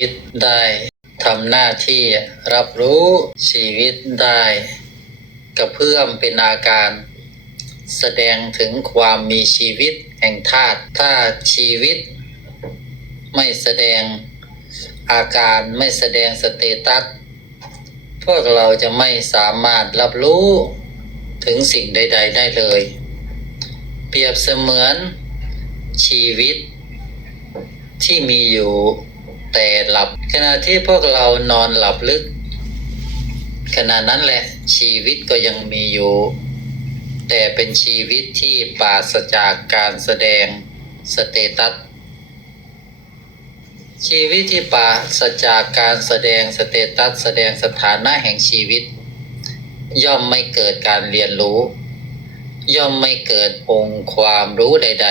ชีวิตได้ทำหน้าที่รับรู้ชีวิตได้ กระเพื่อมเป็นอาการ แสดงถึงความมีชีวิตแห่งธาตุถ้าชีวิต ไม่แสดงอาการไม่แสดงสเตตัส พวกเราจะไม่สามารถรับรู้ถึงสิ่งใด ๆ ได้เลย เปรียบเสมือนชีวิตที่มีอยู่ แต่หลับขณะที่พวกเรานอนหลับลึก ขณะนั้นแหละชีวิตก็ยังมีอยู่ แต่เป็นชีวิตที่ปราศจากการแสดงสเตตัสชีวิตที่ปราศจากการแสดงสเตตัสแสดงสถานะแห่งชีวิต ย่อมไม่เกิดการเรียนรู้ ย่อมไม่เกิดองค์ความรู้ใด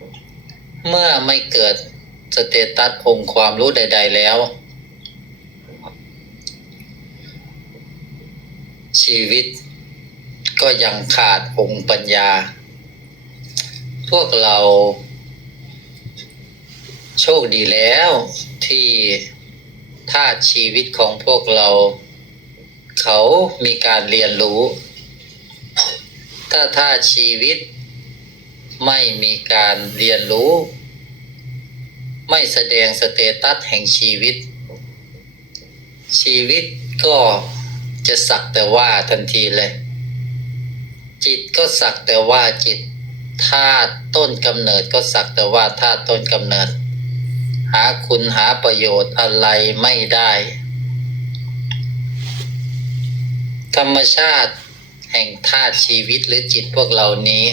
ๆ เมื่อไม่เกิด สเตตัสองค์ความรู้ใด ๆ แล้ว ชีวิตก็ยังขาดองค์ปัญญา พวกเรา โชคดีแล้วที่ธาตุชีวิตของพวกเรา เขามีการเรียนรู้ ถ้าธาตุชีวิตไม่มีการเรียนรู้ ไม่แสดงสเตตัสแห่งชีวิต ชีวิตก็จะสักแต่ว่าทันทีเลย จิตก็สักแต่ว่าจิตธาตุต้นกำเนิดก็สักแต่ว่าธาตุต้นกำเนิด หาคุณหาประโยชน์อะไรไม่ได้ ธรรมชาติแห่งธาตุชีวิตหรือจิตพวกเรานี้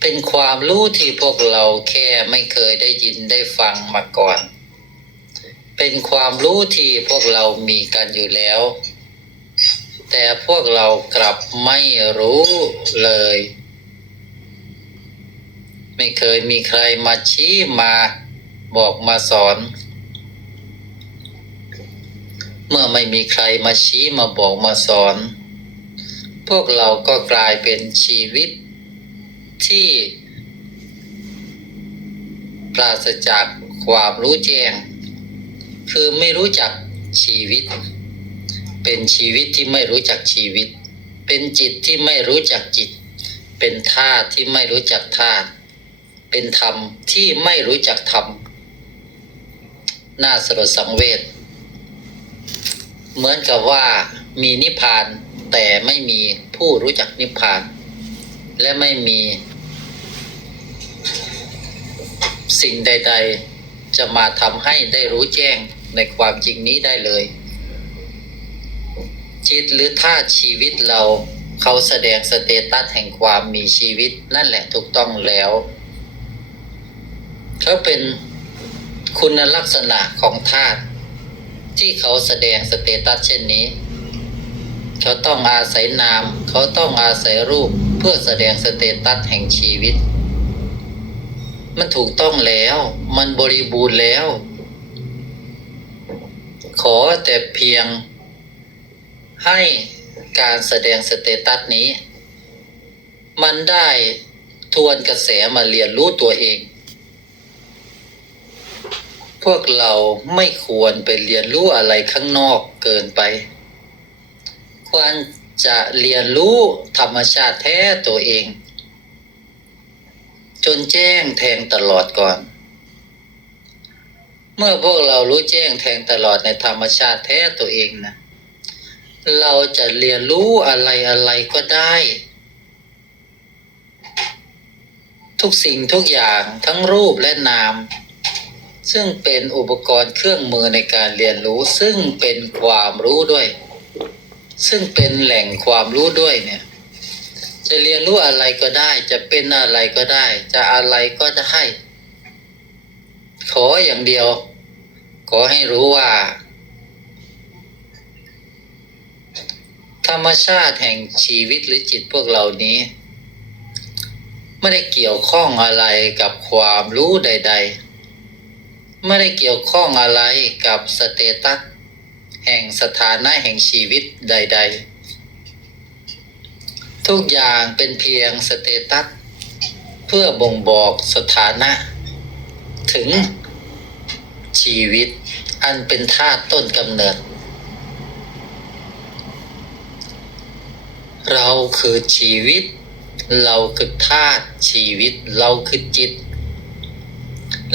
เป็นความรู้ที่พวกเราแค่ไม่เคยได้ยินได้ฟังมาก่อน เป็นความรู้ที่พวกเรามีกันอยู่แล้ว แต่พวกเรากลับไม่รู้เลย ไม่เคยมีใครมาชี้มาบอกมาสอน เมื่อไม่มีใครมาชี้มาบอกมาสอน พวกเราก็กลายเป็นชีวิต ที่ปราศจากความรู้แจ้ง คือไม่รู้จักชีวิต เป็นชีวิตที่ไม่รู้จักชีวิต เป็นจิตที่ไม่รู้จักจิต เป็นธาตุที่ไม่รู้จักธาตุเป็นธรรมที่ไม่รู้จักธรรมน่าสลดสังเวชเหมือนกับว่ามีนิพพานแต่ไม่มีผู้รู้จักนิพพาน และไม่มีสิ่งใด ๆ จะมาทำให้ได้รู้แจ้งในความจริงนี้ได้เลย จิตหรือธาตุชีวิตเราเขาแสดงสเตตัสแห่งความมีชีวิตนั่นแหละถูกต้องแล้วเขาเป็นคุณลักษณะของธาตุที่เขาแสดงสเตตัสเช่นนี้ เขาต้องอาศัยนาม เขาต้องอาศัยรูป เพื่อแสดงสเตตัสแห่งชีวิต มันถูกต้องแล้ว มันบริบูรณ์แล้ว ขอแต่เพียงให้การแสดงสเตตัสนี้ มันได้ทวนกระแสมาเรียนรู้ตัวเอง พวกเราไม่ควรไปเรียนรู้อะไรข้างนอกเกินไปควร จะเรียนรู้ธรรมชาติแท้ตัวเอง จนแจ้งแทงตลอดก่อน เมื่อพวกเรารู้แจ้งแทงตลอดในธรรมชาติแท้ตัวเองนะเราจะเรียนรู้อะไรอะไรก็ได้ ทุกสิ่งทุกอย่างทั้งรูปและนาม ซึ่งเป็นอุปกรณ์เครื่องมือในการเรียนรู้ซึ่งเป็นความรู้ด้วย ซึ่งเป็นแหล่งความรู้ด้วยเนี่ย จะเรียนรู้อะไรก็ได้ จะเป็นอะไรก็ได้ จะอะไรก็ได้ ขออย่างเดียว ขอให้รู้ว่า ธรรมชาติแห่งชีวิตหรือจิตพวกเรานี้ ไม่ได้เกี่ยวข้องอะไรกับความรู้ใด ๆ ไม่ได้เกี่ยวข้องอะไรกับสเตตัส แห่งสถานะแห่งชีวิตใด ๆ ทุกอย่างเป็นเพียงสเตตัสเพื่อบ่งบอกสถานะ ถึงชีวิตอันเป็นธาตุต้นกำเนิด เราคือชีวิต เราคือธาตุชีวิต เราคือจิต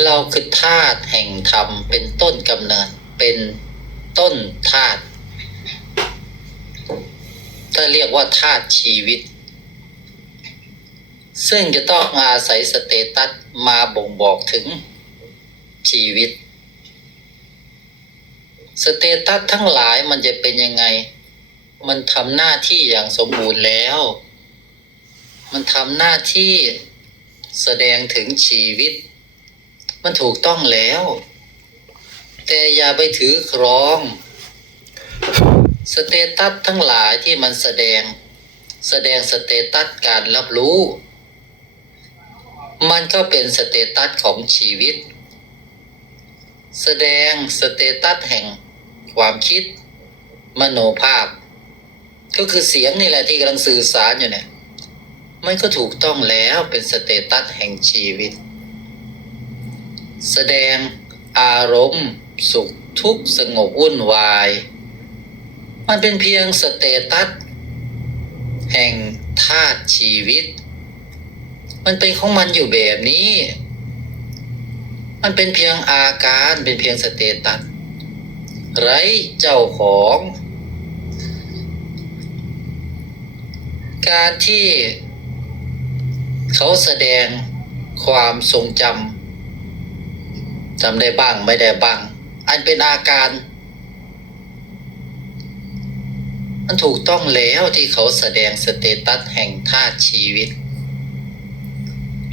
เราคือธาตุแห่งธรรมเป็นต้นกำเนิดเป็น ต้นธาตุถ้าเรียกว่าธาตุชีวิต ซึ่งจะต้องอาศัยสเตตัสมาบ่งบอกถึงชีวิต สเตตัสทั้งหลายมันจะเป็นยังไง มันทำหน้าที่อย่างสมบูรณ์แล้ว มันทำหน้าที่แสดงถึงชีวิต มันถูกต้องแล้ว แต่อย่าไปถือครอง สเตตัสทั้งหลายที่มันแสดง แสดงสเตตัสการรับรู้ มันก็เป็นสเตตัสของชีวิต แสดงสเตตัสแห่งความคิด มโนภาพ ก็คือเสียงนี่แหละที่กำลังสื่อสารอยู่เนี่ยมันก็ถูกต้องแล้วเป็นสเตตัสแห่งชีวิต แสดงอารมณ์ สุขทุกสงบวุ่นวาย มันเป็นเพียงสเตตัสแห่งธาตุชีวิต มันเป็นของมันอยู่แบบนี้ มันเป็นเพียงอาการเป็นเพียงสเตตัสไร้เจ้าของ การที่เขาแสดงความทรงจำจำได้บ้างไม่ได้บ้าง อันเป็นอาการ มันถูกต้องแล้วที่เขาแสดงสเตตัสแห่งธาตุชีวิต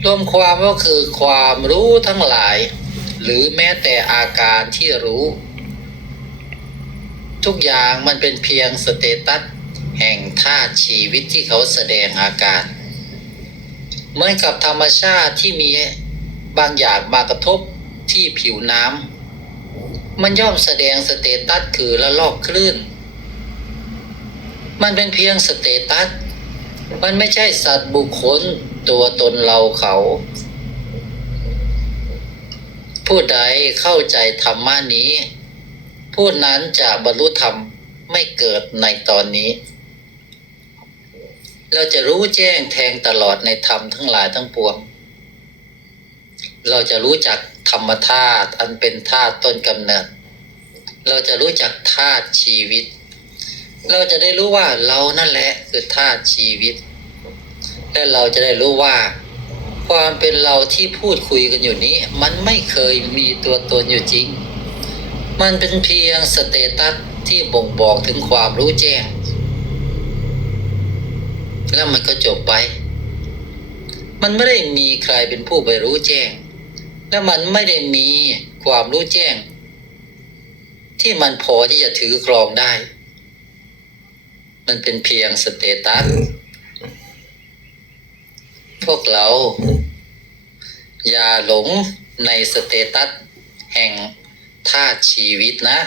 รวมความก็คือความรู้ทั้งหลาย หรือแม้แต่อาการที่รู้ ทุกอย่างมันเป็นเพียงสเตตัสแห่งธาตุชีวิตที่เขาแสดงอาการ เหมือนกับธรรมชาติที่มีบางอย่างมากระทบที่ผิวน้ำ มันย่อมแสดงสเตตัสคือละลอกคลื่น มันเป็นเพียงสเตตัส มันไม่ใช่สัตว์บุคคลตัวตนเราเขา ผู้ใดเข้าใจธรรมะนี้ ผู้นั้นจะบรรลุธรรมไม่เกิดในตอนนี้ เราจะรู้แจ้งแทงตลอดในธรรมทั้งหลายทั้งปวง เราจะรู้จักธรรมธาตุอันเป็นธาตุต้นกำเนิด เราจะรู้จักธาตุชีวิต เราจะได้รู้ว่าเรานั่นแหละคือธาตุชีวิต และเราจะได้รู้ว่า ความเป็นเราที่พูดคุยกันอยู่นี้ มันไม่เคยมีตัวตนอยู่จริง มันเป็นเพียงสเตตัสที่บ่งบอกถึงความรู้แจ้ง แล้วมันก็จบไป มันไม่ได้มีใครเป็นผู้ไปรู้แจ้ง และมันไม่ได้มีความรู้แจ้ง ที่มันพอที่จะถือครองได้ มันเป็นเพียงสเตตัสพวกเรา อย่าหลงในสเตตัสแห่งธาตุชีวิตนะ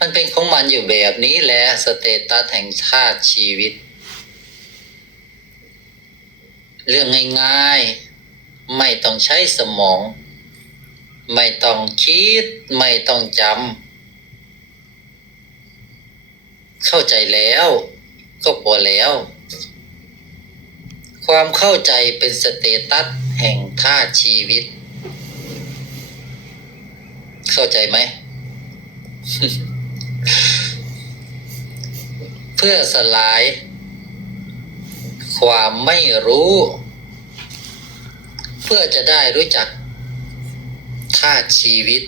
มันเป็นของมันอยู่แบบนี้แหละสเตตัสแห่งธาตุชีวิต เรื่องง่ายๆ ไม่ต้องใช้สมอง ไม่ต้องคิด ไม่ต้องจำเข้าใจแล้ว ก็พอแล้ว ความเข้าใจเป็นสเตตัสแห่งธาชีวิต เข้าใจไหม เพื่อสลาย ความไม่รู้ เพื่อจะได้รู้จักธาชีวิต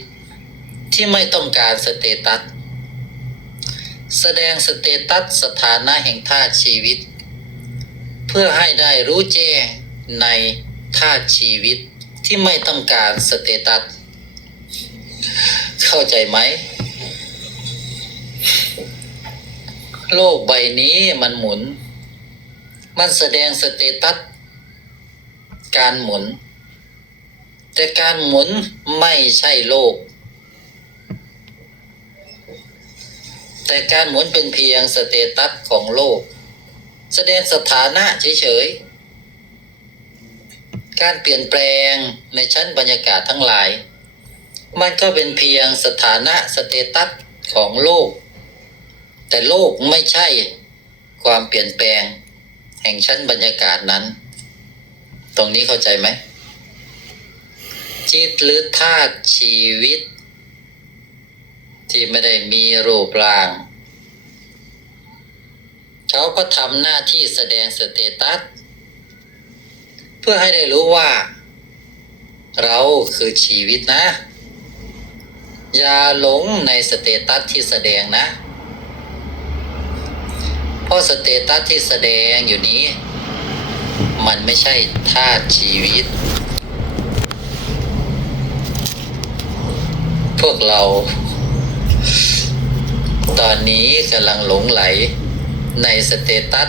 ที่ไม่ต้องการสเตตัส แสดงสเตตัสสถานะแห่งธาชีวิต เพื่อให้ได้รู้แจ้งในธาชีวิตที่ไม่ต้องการสเตตัส เข้าใจไหม โลกใบนี้มันหมุน มันแสดงสเตตัส การหมุน แต่การหมุนไม่ใช่โลก แต่การหมุนเป็นเพียงสเตตัสของโลก แสดงสถานะเฉยๆ การเปลี่ยนแปลงในชั้นบรรยากาศทั้งหลาย มันก็เป็นเพียงสถานะสเตตัสของโลก แต่โลกไม่ใช่ความเปลี่ยนแปลง แห่งชั้นบรรยากาศนั้น ตรงนี้เข้าใจไหม จิตหรือธาตุชีวิต ที่ไม่ได้มีรูปร่าง เขาก็ทำหน้าที่แสดงสเตตัส เพื่อให้ได้รู้ว่า เราคือชีวิตนะ อย่าหลงในสเตตัสที่แสดงนะ เพราะสเตตัสที่แสดงอยู่นี้ มันไม่ใช่ธาตุชีวิต พวกเรา ตอนนี้กำลังหลงไหลในสเตตัส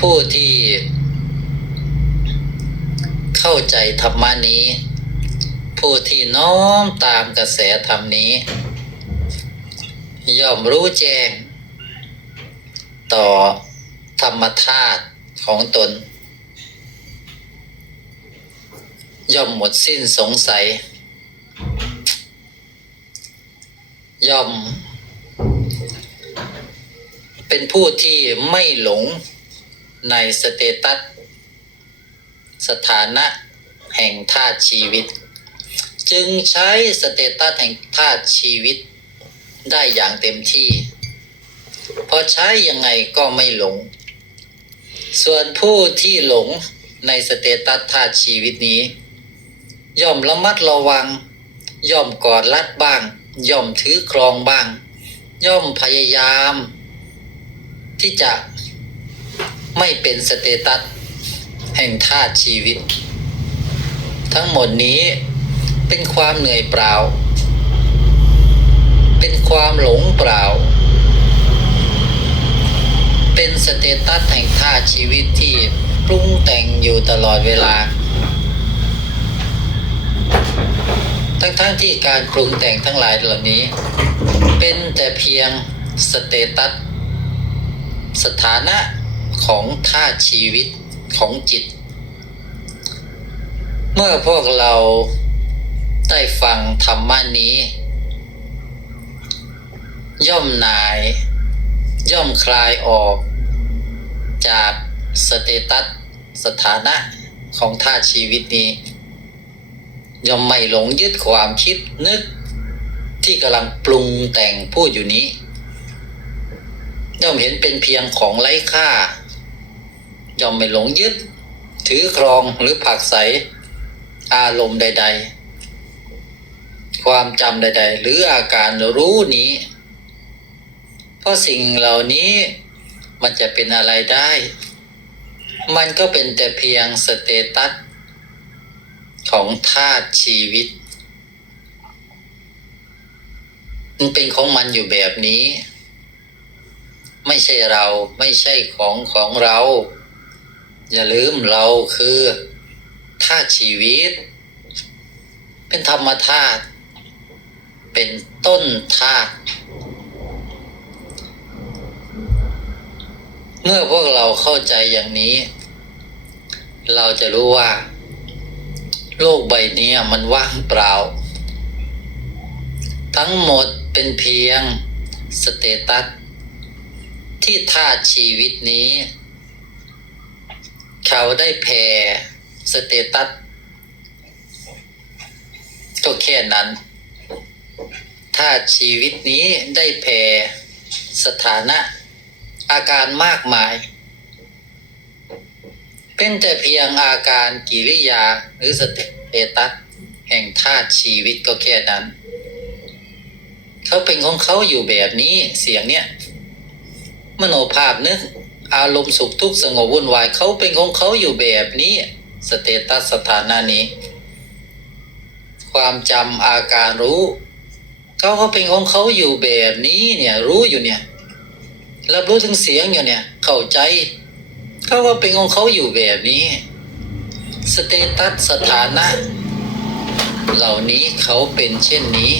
ผู้ที่ เข้าใจธรรมนี้ ผู้ที่น้อมตามกระแสธรรมนี้ ย่อมรู้แจ้ง ต่อธรรมธาตุของตน ย่อมหมดสิ้นสงสัย ย่อม เป็นผู้ที่ไม่หลงในสเตตัส สถานะแห่งธาตุชีวิต จึงใช้สเตตัสแห่งธาตุชีวิต ได้อย่างเต็มที่ พอใช้ยังไงก็ไม่หลง ส่วนผู้ที่หลงในสเตตัสธาตุชีวิตนี้ ย่อมระมัดระวัง ย่อมกอดรัดบ้าง ย่อมถือครองบ้าง ย่อมพยายาม ที่จะไม่เป็นสเตตัสแห่งธาตุชีวิต ทั้งหมดนี้เป็นความเหนื่อยเปล่า เป็นความหลงเปล่า เป็นสเตตัสแห่งธาตุชีวิตที่ปรุงแต่งอยู่ตลอดเวลา ทั้งๆทที่การปรุงแต่งทั้งหลายเหล่านี้ เป็นแต่เพียงสเตตัสสถานะของธาชีวิตของจิต เมื่อพวกเราได้ฟังธรรมะนี้ ย่อมนาย ย่อมคลายออก จากสเตตัสสถานะของธาชีวิตนี้ ย่อมไม่หลงยึดความคิดนึกที่กำลังปรุงแต่งพูดอยู่นี้ ย่อมเห็นเป็นเพียงของไร้ค่า ย่อมไม่หลงยึด ถือครองหรือผักใส อารมณ์ใด ๆ ความจำใด ๆ หรืออาการรู้นี้ เพราะสิ่งเหล่านี้มันจะเป็นอะไรได้ มันก็เป็นแต่เพียงสเตตัส ของธาตุชีวิต มันเป็นของมันอยู่แบบนี้ ไม่ใช่เราไม่ใช่ของของเรา อย่าลืมเราคือธาตุชีวิต เป็นธรรมธาตุเป็นต้นธาตุเมื่อพวกเราเข้าใจอย่างนี้ เราจะรู้ว่า โลกใบนี้มันว่างเปล่า ทั้งหมดเป็นเพียงสเตตัสที่ธาตุชีวิตนี้ เขาได้แผ่สเตตัสก็แค่นั้นธาตุชีวิตนี้ได้แผ่สถานะอาการมากมาย เป็นแต่เพียงอาการกิริยาหรือสเตตัสแห่งธาตุชีวิตก็แค่นั้น เขาเป็นของเขาอยู่แบบนี้เสียงเนี้ยมโนภาพนึกอารมณ์สุขทุกข์สงบวุ่นวายเขาเป็นของเขาอยู่แบบนี้สเตตัสสถานะนี้ ความจำอาการรู้เขาเขาเป็นของเขาอยู่แบบนี้เนี่ยรู้อยู่เนี่ยรับรู้ถึงเสียงอยู่เนี่ยเข้าใจ เขาก็เป็นของเขาอยู่แบบนี้ สเตตัสสถานะ เหล่านี้เขาเป็นเช่นนี้